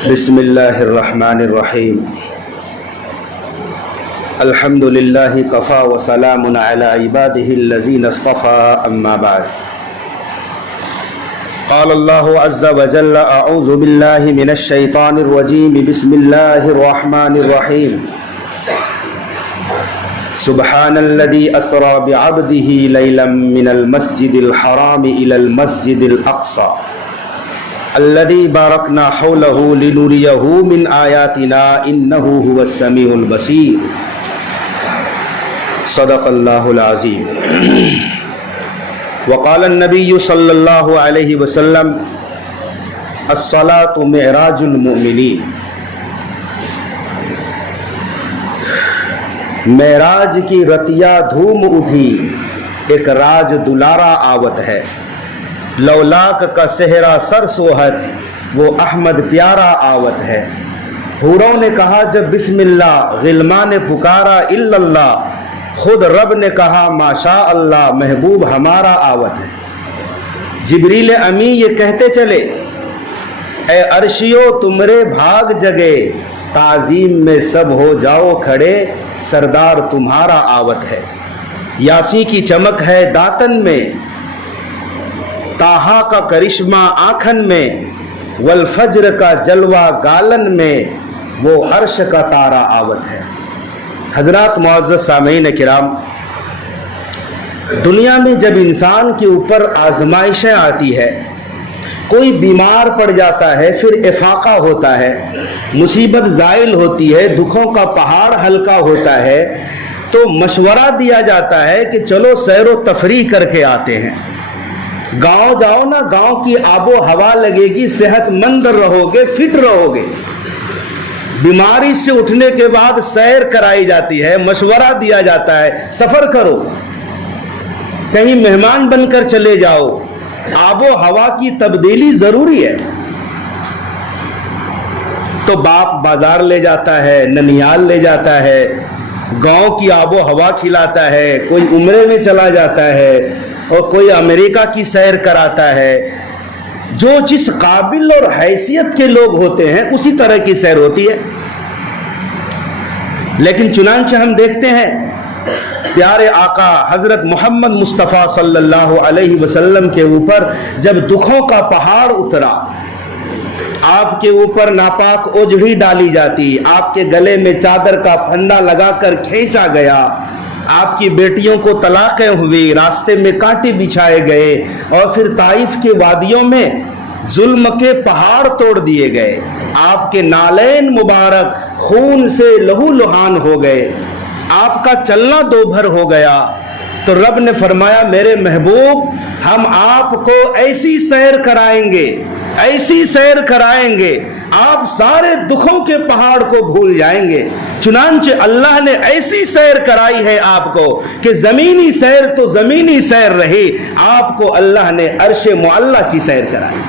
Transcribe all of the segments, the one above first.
بسم اللہ الرحمن الرحیم الحمد للہ کفا وسلام علی عبادہ الذین اصطفى اما بعد قال اللہ عز وجل اعوذ باللہ من الشیطان الرجیم بسم اللہ الرحمن الرحیم سبحان الذي اسرى بعبده ليلا من المسجد الحرام الى المسجد الاقصى الذي باركنا حوله لنريه من آياتنا انه هو السميع البصير صدق الله العظيم وقال النبي صلى الله عليه وسلم الصلاة معراج المؤمنين معراج کی رتیا دھوم اٹھی ایک راج دلارا آوت ہے لولاک کا صحرا سر سوہت وہ احمد پیارا آوت ہے حوروں نے کہا جب بسم اللہ غلمان نے پکارا الا اللہ خود رب نے کہا ما شاء اللہ محبوب ہمارا آوت ہے جبریل امی یہ کہتے چلے اے عرشیو تمرے بھاگ جگے تعظیم میں سب ہو جاؤ کھڑے سردار تمہارا آوت ہے یاسی کی چمک ہے داتن میں تاہا کا کرشمہ آنکھن میں والفجر کا جلوہ گالن میں وہ عرش کا تارا آوت ہے حضرات معزز سامعین کرام دنیا میں جب انسان کے اوپر آزمائشیں آتی ہے کوئی بیمار پڑ جاتا ہے پھر افاقہ ہوتا ہے مصیبت زائل ہوتی ہے دکھوں کا پہاڑ ہلکا ہوتا ہے تو مشورہ دیا جاتا ہے کہ چلو سیر و تفریح کر کے آتے ہیں گاؤں جاؤ نا گاؤں کی آب و ہوا لگے گی صحت مند رہو گے فٹ رہو گے بیماری سے اٹھنے کے بعد سیر کرائی جاتی ہے مشورہ دیا جاتا ہے سفر کرو کہیں مہمان بن کر چلے جاؤ آب و ہوا کی تبدیلی ضروری ہے تو باپ بازار لے جاتا ہے ننیال لے جاتا ہے گاؤں کی آب و ہوا کھلاتا ہے کوئی عمرے میں چلا جاتا ہے اور کوئی امریکہ کی سیر کراتا ہے جو جس قابل اور حیثیت کے لوگ ہوتے ہیں اسی طرح کی سیر ہوتی ہے لیکن چنانچہ ہم دیکھتے ہیں پیارے آقا حضرت محمد مصطفیٰ صلی اللہ علیہ وسلم کے اوپر جب دکھوں کا پہاڑ اترا آپ کے اوپر ناپاک اوجڑی ڈالی جاتی آپ کے گلے میں چادر کا پھندا لگا کر کھینچا گیا آپ کی بیٹیوں کو طلاقیں ہوئی راستے میں کانٹے بچھائے گئے اور پھر طائف کے وادیوں میں ظلم کے پہاڑ توڑ دیے گئے آپ کے نالین مبارک خون سے لہو لہان ہو گئے آپ کا چلنا دو بھر ہو گیا تو رب نے فرمایا میرے محبوب ہم آپ کو ایسی سیر کرائیں گے آپ سارے دکھوں کے پہاڑ کو بھول جائیں گے چنانچہ اللہ نے ایسی سیر کرائی ہے آپ کو کہ زمینی سیر تو زمینی سیر رہی آپ کو اللہ نے عرش معلی کی سیر کرائی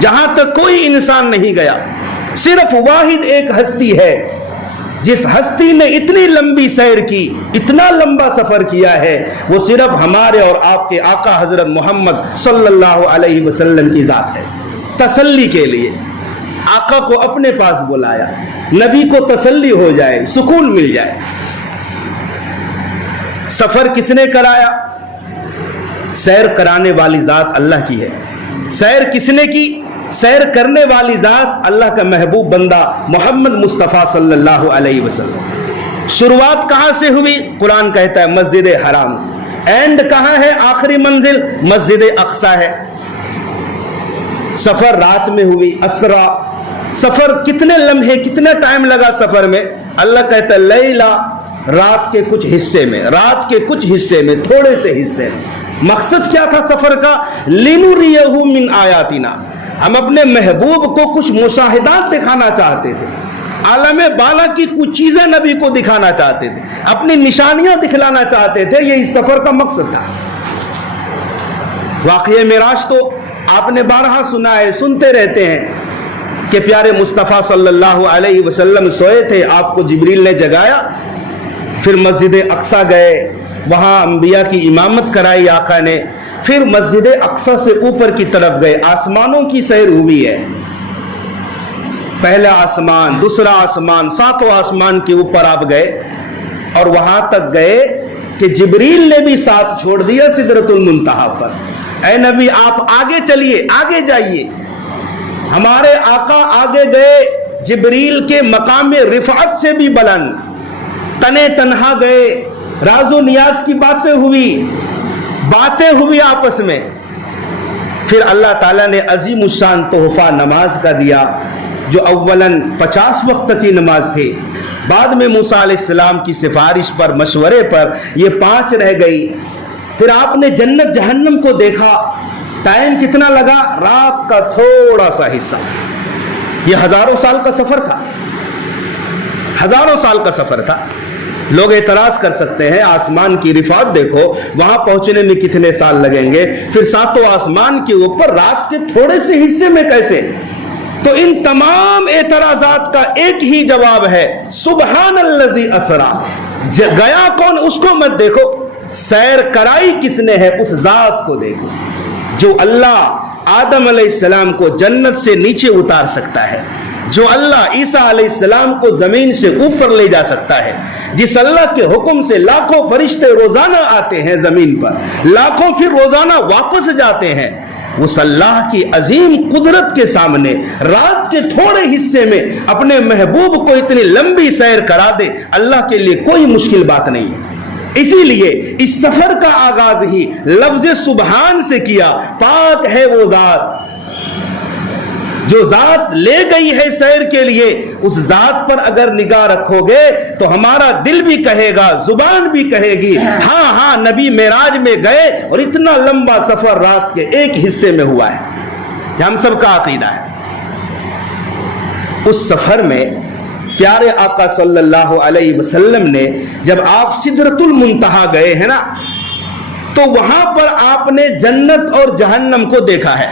جہاں تک کوئی انسان نہیں گیا صرف واحد ایک ہستی ہے جس ہستی نے اتنی لمبی سیر کی اتنا لمبا سفر کیا ہے وہ صرف ہمارے اور آپ کے آقا حضرت محمد صلی اللہ علیہ وسلم کی ذات ہے تسلی کے لیے آقا کو اپنے پاس بلایا نبی کو تسلی ہو جائے سکون مل جائے سفر کس نے کرایا سیر کرانے والی ذات اللہ کی ہے سیر کس نے کی سیر کرنے والی ذات اللہ کا محبوب بندہ محمد مصطفیٰ صلی اللہ علیہ وسلم شروعات کہاں سے ہوئی قرآن کہتا ہے مسجد حرام سے اینڈ کہاں ہے آخری منزل مسجد اقصی ہے سفر رات میں ہوئی اسرا سفر کتنے لمحے کتنا ٹائم لگا سفر میں اللہ کہتا ہے لیلا رات کے کچھ حصے میں تھوڑے سے حصے میں مقصد کیا تھا سفر کا لنریہ من آیاتنا ہم اپنے محبوب کو کچھ مشاہدات دکھانا چاہتے تھے عالم بالا کی کچھ چیزیں نبی کو دکھانا چاہتے تھے اپنی نشانیاں دکھلانا چاہتے تھے یہ اس سفر کا مقصد تھا واقعہ معراج تو آپ نے بارہا سنا ہے سنتے رہتے ہیں کہ پیارے مصطفیٰ صلی اللہ علیہ وسلم سوئے تھے آپ کو جبریل نے جگایا پھر مسجد اقصی گئے وہاں انبیاء کی امامت کرائی آقا نے پھر مسجد اقصی سے اوپر کی طرف گئے آسمانوں کی سیر ہوئی ہے پہلا آسمان، دوسرا آسمان، ساتوں آسمان کے اوپر آپ گئے اور وہاں تک گئے کہ جبریل نے بھی ساتھ چھوڑ دیا سدرۃ المنتہا پر۔ اے نبی آپ آگے چلیے، آگے جائیے۔ ہمارے آقا آگے گئے، جبریل کے مقام رفعت سے بھی بلند، تنے تنہا گئے، راز و نیاز کی باتیں ہوئی آپس میں۔ پھر اللہ تعالیٰ نے عظیم الشان تحفہ نماز کا دیا، جو اولاً 50 وقت کی نماز تھی، بعد میں موسیٰ علیہ السلام کی سفارش پر، مشورے پر یہ 5 رہ گئی۔ پھر آپ نے جنت جہنم کو دیکھا۔ ٹائم کتنا لگا؟ رات کا تھوڑا سا حصہ۔ یہ ہزاروں سال کا سفر تھا، ہزاروں سال کا سفر تھا۔ لوگ اعتراض کر سکتے ہیں آسمان کی رفعت دیکھو، وہاں پہنچنے میں کتنے سال لگیں گے، پھر ساتوں آسمان کے اوپر رات کے تھوڑے سے حصے میں کیسے؟ تو ان تمام اعتراضات کا ایک ہی جواب ہے، سبحان الذی اسرا۔ گیا کون اس کو مت دیکھو، سیر کرائی کس نے ہے اس ذات کو دیکھو، جو اللہ آدم علیہ السلام کو جنت سے نیچے اتار سکتا ہے، جو اللہ عیسیٰ علیہ السلام کو زمین سے اوپر لے جا سکتا ہے، جس اللہ کے حکم سے لاکھوں فرشتے روزانہ آتے ہیں زمین پر، لاکھوں پھر روزانہ واپس جاتے ہیں، اس اللہ کی عظیم قدرت کے سامنے رات کے تھوڑے حصے میں اپنے محبوب کو اتنی لمبی سیر کرا دے، اللہ کے لیے کوئی مشکل بات نہیں ہے۔ اسی لیے اس سفر کا آغاز ہی لفظ سبحان سے کیا۔ پاک ہے وہ ذات، جو ذات لے گئی ہے سیر کے لیے، اس ذات پر اگر نگاہ رکھو گے تو ہمارا دل بھی کہے گا، زبان بھی کہے گی، ہاں ہاں نبی معراج میں گئے اور اتنا لمبا سفر رات کے ایک حصے میں ہوا ہے۔ یہ ہم سب کا عقیدہ ہے۔ اس سفر میں پیارے آقا صلی اللہ علیہ وسلم نے جب آپ سدرۃ المنتہا گئے ہیں نا، تو وہاں پر آپ نے جنت اور جہنم کو دیکھا ہے۔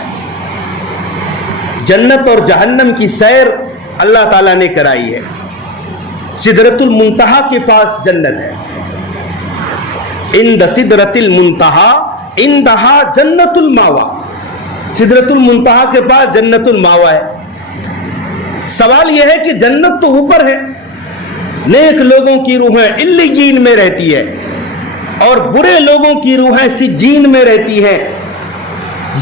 جنت اور جہنم کی سیر اللہ تعالیٰ نے کرائی ہے۔ سدرۃ المنتہا کے پاس جنت ہے، عند سدرۃ المنتہا عندہا جنت الماوا۔ سدرۃ المنتہا کے پاس جنت الماوا ہے۔ سوال یہ ہے کہ جنت تو اوپر ہے، نیک لوگوں کی روحیں علیین میں رہتی ہے اور برے لوگوں کی روحیں سجین میں رہتی ہیں۔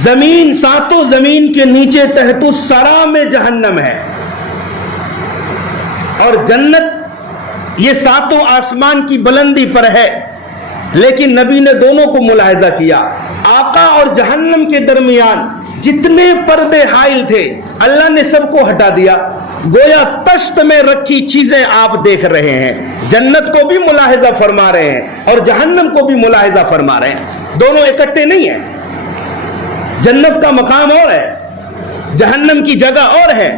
زمین، ساتوں زمین کے نیچے تحت الثری میں جہنم ہے، اور جنت یہ ساتوں آسمان کی بلندی پر ہے۔ لیکن نبی نے دونوں کو ملاحظہ کیا، آقا اور جہنم کے درمیان جتنے پردے حائل تھے اللہ نے سب کو ہٹا دیا، گویا تشت میں رکھی چیزیں آپ دیکھ رہے ہیں۔ جنت کو بھی ملاحظہ فرما رہے ہیں اور جہنم کو بھی ملاحظہ فرما رہے ہیں، دونوں اکٹھے نہیں ہیں۔ جنت کا مقام اور ہے، جہنم کی جگہ اور ہے،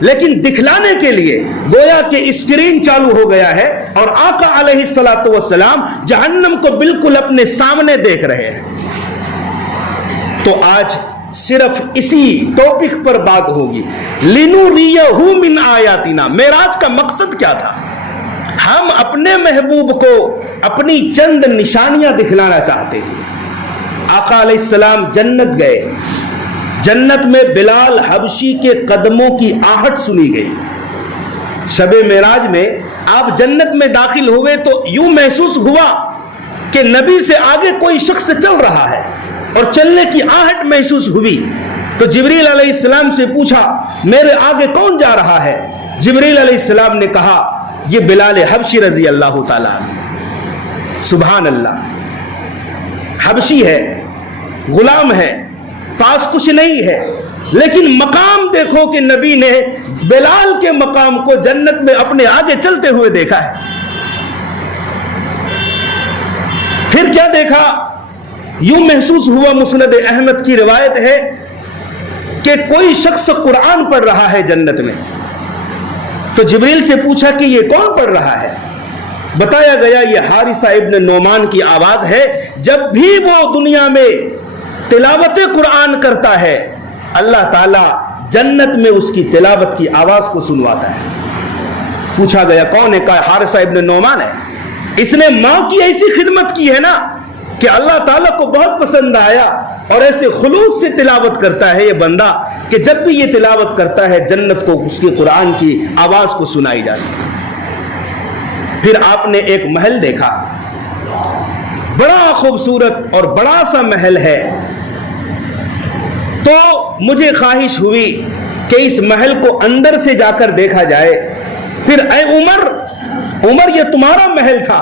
لیکن دکھلانے کے لیے گویا کہ اسکرین چالو ہو گیا ہے اور آقا علیہ الصلوۃ والسلام جہنم کو بالکل اپنے سامنے دیکھ رہے ہیں۔ تو آج صرف اسی ٹاپک پر بات ہوگی، لِنُرِيَهُ مِنْ آیاتنا۔ معراج کا مقصد کیا تھا؟ ہم اپنے محبوب کو اپنی چند نشانیاں دکھلانا چاہتے تھے۔ آقا علیہ السلام جنت گئے، جنت میں بلال حبشی کے قدموں کی آہٹ سنی گئی۔ شب معراج میں آپ جنت میں داخل ہوئے تو یوں محسوس ہوا کہ نبی سے آگے کوئی شخص چل رہا ہے اور چلنے کی آہٹ محسوس ہوئی۔ تو جبریل علیہ السلام سے پوچھا میرے آگے کون جا رہا ہے؟ جبریل علیہ السلام نے کہا یہ بلال حبشی رضی اللہ تعالیٰ عنہ۔ سبحان اللہ، حبشی ہے، غلام ہے، پاس کچھ نہیں ہے، لیکن مقام دیکھو کہ نبی نے بلال کے مقام کو جنت میں اپنے آگے چلتے ہوئے دیکھا ہے۔ پھر کیا دیکھا؟ یوں محسوس ہوا، مسند احمد کی روایت ہے کہ کوئی شخص قرآن پڑھ رہا ہے جنت میں۔ تو جبریل سے پوچھا کہ یہ کون پڑھ رہا ہے؟ بتایا گیا یہ حارثہ ابن نعمان کی آواز ہے۔ جب بھی وہ دنیا میں تلاوت قرآن کرتا ہے اللہ تعالیٰ جنت میں اس کی تلاوت کی آواز کو سنواتا ہے۔ پوچھا گیا کون ہے؟ کہا حارثہ ابن نعمان ہے، اس نے ماں کی ایسی خدمت کی ہے نا کہ اللہ تعالیٰ کو بہت پسند آیا اور ایسے خلوص سے تلاوت کرتا ہے یہ بندہ کہ جب بھی یہ تلاوت کرتا ہے جنت کو اس کی قرآن کی آواز کو سنائی جاتی ہے۔ پھر آپ نے ایک محل دیکھا، بڑا خوبصورت اور بڑا سا محل ہے، تو مجھے خواہش ہوئی کہ اس محل کو اندر سے جا کر دیکھا جائے۔ پھر اے عمر یہ تمہارا محل تھا۔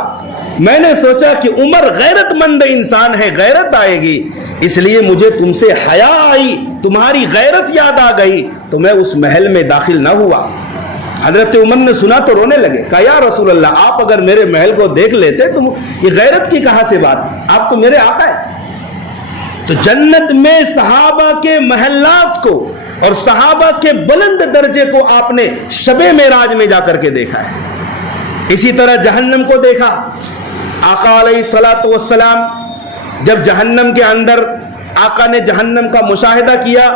میں نے سوچا کہ عمر غیرت مند انسان ہے، غیرت آئے گی، اس لیے مجھے تم سے حیا آئی، تمہاری غیرت یاد آ گئی، تو میں اس محل میں داخل نہ ہوا۔ حضرت عمر نے سنا تو رونے لگے، کہا یا رسول اللہ آپ اگر میرے محل کو دیکھ لیتے تو یہ غیرت کی کہاں سے بات، آپ تو میرے آقا ہیں۔ تو جنت میں صحابہ کے محلات کو اور صحابہ کے بلند درجے کو آپ نے شب معراج میں جا کر کے دیکھا ہے۔ اسی طرح جہنم کو دیکھا۔ آقا علیہ الصلوۃ والسلام جب جہنم کے اندر آقا نے جہنم کا مشاہدہ کیا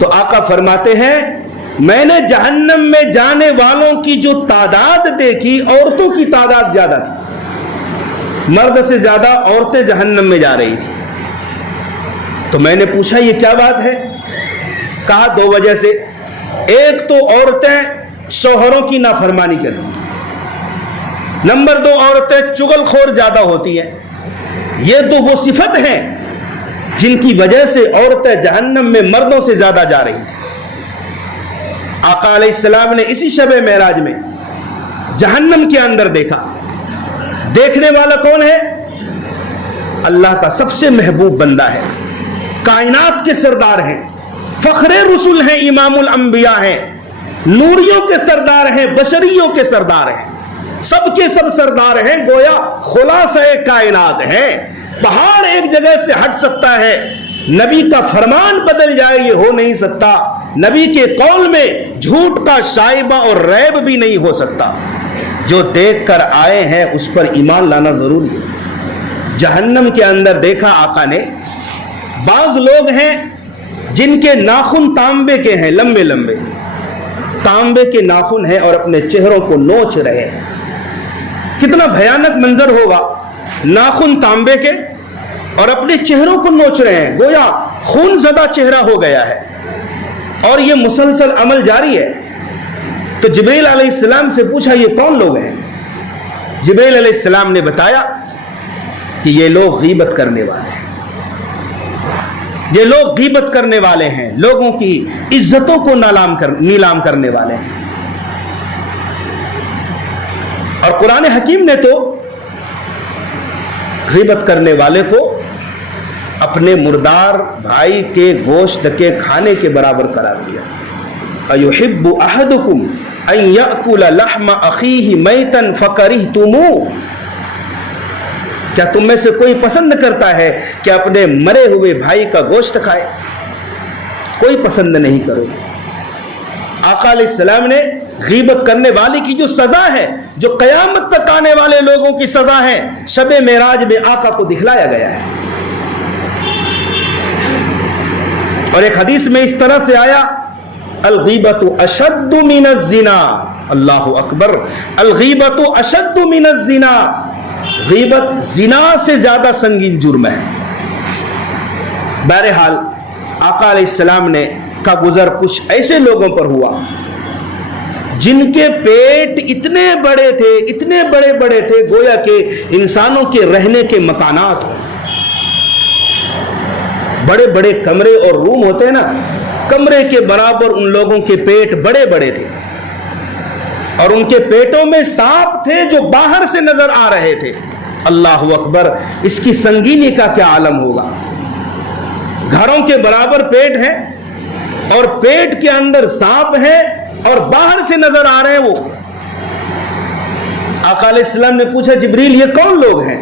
تو آقا فرماتے ہیں میں نے جہنم میں جانے والوں کی جو تعداد دیکھی، عورتوں کی تعداد زیادہ تھی، مرد سے زیادہ عورتیں جہنم میں جا رہی تھی۔ تو میں نے پوچھا یہ کیا بات ہے؟ کہا دو وجہ سے، ایک تو عورتیں شوہروں کی نافرمانی کرتی، نمبر دو عورتیں چغل خور زیادہ ہوتی ہیں۔ یہ تو وہ صفت ہیں جن کی وجہ سے عورتیں جہنم میں مردوں سے زیادہ جا رہی ہیں۔ آقا علیہ السلام نے اسی شب معراج میں جہنم کے اندر دیکھا۔ دیکھنے والا کون ہے؟ اللہ کا سب سے محبوب بندہ ہے، کائنات کے سردار ہیں، فخر رسول ہیں، امام الانبیاء ہیں، نوریوں کے سردار ہیں، بشریوں کے سردار ہیں، سب کے سب سردار ہیں، گویا خلاصہ کائنات ہیں۔ پہاڑ ایک جگہ سے ہٹ سکتا ہے، نبی کا فرمان بدل جائے یہ ہو نہیں سکتا، نبی کے قول میں جھوٹ کا شائبہ اور ریب بھی نہیں ہو سکتا۔ جو دیکھ کر آئے ہیں اس پر ایمان لانا ضروری ہے۔ جہنم کے اندر دیکھا آقا نے، بعض لوگ ہیں جن کے ناخن تانبے کے ہیں، لمبے لمبے تانبے کے ناخن ہیں اور اپنے چہروں کو نوچ رہے ہیں۔ کتنا بھیانک منظر ہوگا، ناخن تانبے کے اور اپنے چہروں کو نوچ رہے ہیں، گویا خون زدہ چہرہ ہو گیا ہے، اور یہ مسلسل عمل جاری ہے۔ تو جبریل علیہ السلام سے پوچھا یہ کون لوگ ہیں؟ جبریل علیہ السلام نے بتایا کہ یہ لوگ غیبت کرنے والے ہیں، یہ لوگ غیبت کرنے والے ہیں، لوگوں کی عزتوں کو نیلام کرنے والے ہیں۔ اور قرآن حکیم نے تو غیبت کرنے والے کو اپنے مردار بھائی کے گوشت کے کھانے کے برابر قرار دیا۔ اَيُحِبُّ أَحَدُكُمْ أَن يَأْكُلَ لَحْمَ أَخِيهِ مَيْتًا فَكَرِهْتُمُوهُ، کیا تم میں سے کوئی پسند کرتا ہے کہ اپنے مرے ہوئے بھائی کا گوشت کھائے؟ کوئی پسند نہیں کرو۔ آقا علیہ السلام نے غیبت کرنے والے کی جو سزا ہے، جو قیامت تک آنے والے لوگوں کی سزا ہے، شب معراج میں آقا کو دکھلایا گیا ہے۔ اور ایک حدیث میں اس طرح سے آیا الغیبت اشد من الزنا، اللہ اکبر، الغیبت اشد من الزنا، غیبت زنا سے زیادہ سنگین جرم ہے۔ بہرحال آقا علیہ السلام نے کا گزر کچھ ایسے لوگوں پر ہوا جن کے پیٹ اتنے بڑے تھے، اتنے بڑے بڑے تھے، گویا کہ انسانوں کے رہنے کے مکانات ہو، بڑے بڑے کمرے اور روم ہوتے ہیں نا، کمرے کے برابر ان لوگوں کے پیٹ بڑے بڑے تھے، اور ان کے پیٹوں میں سانپ تھے جو باہر سے نظر آ رہے تھے۔ اللہ اکبر، اس کی سنگینی کا کیا عالم ہوگا۔ گھروں کے برابر پیٹ ہے اور پیٹ کے اندر سانپ ہے اور باہر سے نظر آ رہے ہیں وہ۔ آقا علیہ السلام نے پوچھا جبریل یہ کون لوگ ہیں؟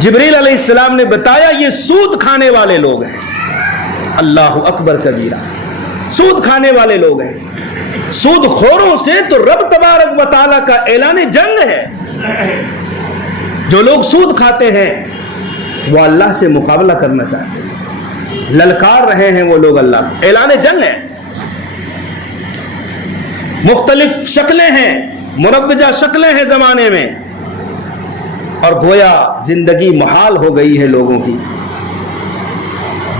جبریل علیہ السلام نے بتایا یہ سود کھانے والے لوگ ہیں۔ اللہ اکبر کبیرہ، سود کھانے والے لوگ ہیں۔ سود خوروں سے تو رب تبارک و تعالیٰ کا اعلان جنگ ہے۔ جو لوگ سود کھاتے ہیں وہ اللہ سے مقابلہ کرنا چاہتے ہیں، للکار رہے ہیں وہ لوگ اللہ، اعلان جنگ ہے۔ مختلف شکلیں ہیں، مروجہ شکلیں ہیں زمانے میں، اور گویا زندگی محال ہو گئی ہے لوگوں کی۔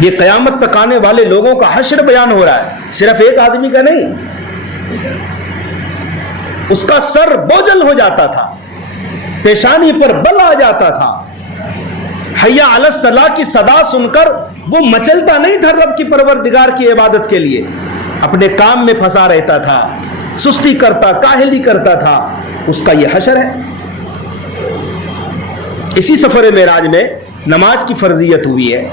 یہ قیامت تک آنے والے لوگوں کا حشر بیان ہو رہا ہے، صرف ایک آدمی کا نہیں۔ اس کا سر بوجھل ہو جاتا تھا، پیشانی پر بل آ جاتا تھا، حیا علی الصلاۃ کی صدا سن کر وہ مچلتا نہیں تھا رب کی پروردگار کی عبادت کے لیے، اپنے کام میں پھنسا رہتا تھا، سستی کرتا، کاہلی کرتا تھا۔ اس کا یہ حشر ہے۔ اسی سفر معراج میں نماز کی فرضیت ہوئی ہے،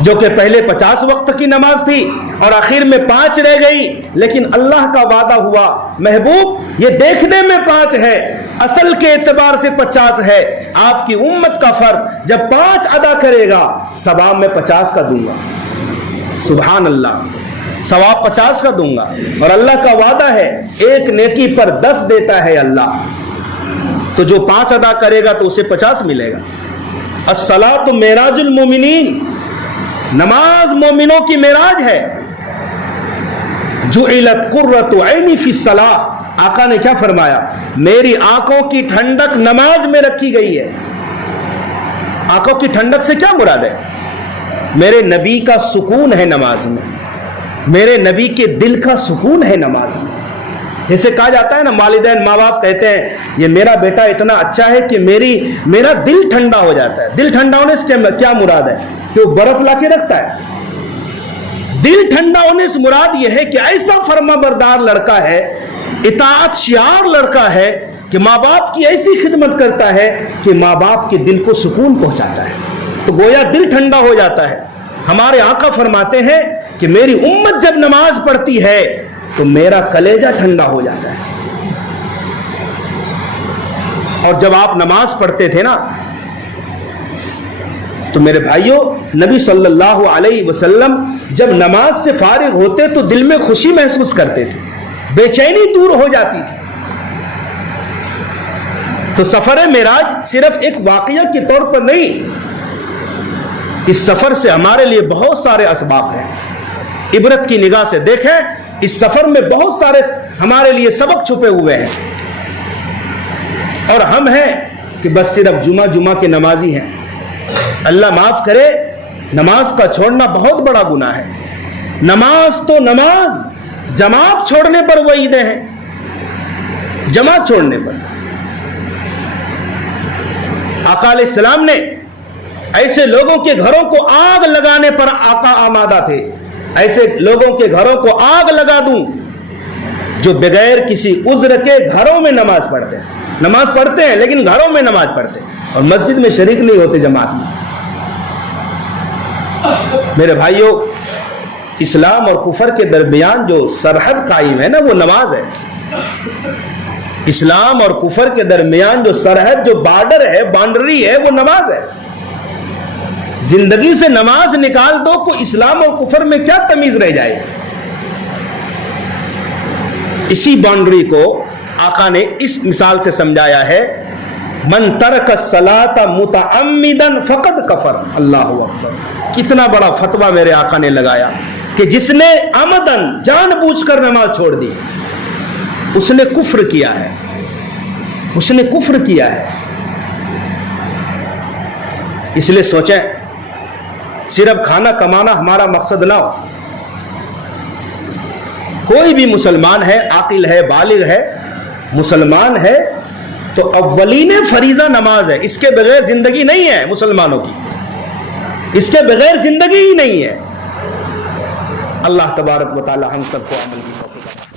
جو کہ پہلے 50 وقت کی نماز تھی اور آخر میں 5 رہ گئی، لیکن اللہ کا وعدہ ہوا محبوب یہ دیکھنے میں 5 ہے، اصل کے اعتبار سے 50 ہے۔ آپ کی امت کا فرد جب 5 ادا کرے گا ثواب میں 50 کا دوں گا، سبحان اللہ، ثواب 50 کا دوں گا، اور اللہ کا وعدہ ہے ایک نیکی پر 10 دیتا ہے اللہ، تو جو 5 ادا کرے گا تو اسے 50 ملے گا۔ الصلاۃ معراج المومنین، نماز مومنوں کی معراج ہے۔ جعلت قرۃ عینی فی الصلاۃ، آقا نے کیا فرمایا؟ میری آنکھوں کی ٹھنڈک نماز میں رکھی گئی ہے۔ آنکھوں کی ٹھنڈک سے کیا مراد ہے؟ میرے نبی کا سکون ہے نماز میں، میرے نبی کے دل کا سکون ہے نماز میں۔ جیسے کہا جاتا ہے نا، والدین ماں باپ کہتے ہیں یہ میرا بیٹا اتنا اچھا ہے کہ میرا دل ٹھنڈا ہو جاتا ہے۔ دل ٹھنڈا ہونے سے کیا مراد ہے؟ کہ وہ برف لا کے رکھتا ہے۔ دل ٹھنڈا ہونے سے مراد یہ ہے کہ ایسا فرما بردار لڑکا ہے، اطاعت شعار لڑکا ہے کہ ماں باپ کی ایسی خدمت کرتا ہے کہ ماں باپ کے دل کو سکون پہنچاتا ہے، تو گویا دل ٹھنڈا ہو جاتا ہے۔ ہمارے آقا فرماتے ہیں کہ میری امت جب نماز پڑھتی ہے تو میرا کلیجہ ٹھنڈا ہو جاتا ہے۔ اور جب آپ نماز پڑھتے تھے نا تو میرے بھائیوں، نبی صلی اللہ علیہ وسلم جب نماز سے فارغ ہوتے تو دل میں خوشی محسوس کرتے تھے، بے چینی دور ہو جاتی تھی۔ تو سفر معراج صرف ایک واقعہ کے طور پر نہیں، اس سفر سے ہمارے لیے بہت سارے اسباب ہیں۔ عبرت کی نگاہ سے دیکھیں، اس سفر میں بہت سارے ہمارے لیے سبق چھپے ہوئے ہیں، اور ہم ہیں کہ بس صرف جمعہ کے نمازی ہیں۔ اللہ معاف کرے، نماز کا چھوڑنا بہت بڑا گناہ ہے۔ نماز تو نماز، جماعت چھوڑنے پر وعیدیں ہیں، جماعت چھوڑنے پر۔ آقا علیہ السلام نے ایسے لوگوں کے گھروں کو آگ لگانے پر آقا آمادہ تھے، ایسے لوگوں کے گھروں کو آگ لگا دوں جو بغیر کسی عذر کے گھروں میں نماز پڑھتے ہیں، نماز پڑھتے ہیں لیکن گھروں میں نماز پڑھتے ہیں اور مسجد میں شریک نہیں ہوتے جماعت میں۔ میرے بھائیوں، اسلام اور کفر کے درمیان جو سرحد قائم ہے نا وہ نماز ہے۔ اسلام اور کفر کے درمیان جو سرحد، جو بارڈر ہے، باؤنڈری ہے، وہ نماز ہے۔ زندگی سے نماز نکال دو کو اسلام اور کفر میں کیا تمیز رہ جائے؟ اسی باؤنڈری کو آقا نے اس مثال سے سمجھایا ہے، من ترک الصلاۃ متعمدا فقد کفر۔ اللہ اکبر، کتنا بڑا فتویٰ میرے آقا نے لگایا کہ جس نے عمدن، جان بوجھ کر نماز چھوڑ دی اس نے کفر کیا ہے، اس نے کفر کیا ہے۔ اس لیے سوچیں، صرف کھانا کمانا ہمارا مقصد نہ ہو۔ کوئی بھی مسلمان ہے، عاقل ہے، بالغ ہے، مسلمان ہے تو اولین فریضہ نماز ہے۔ اس کے بغیر زندگی نہیں ہے مسلمانوں کی، اس کے بغیر زندگی ہی نہیں ہے۔ اللہ تبارک و تعالی ہم سب کو عمل کی توفیق عطا فرمائے۔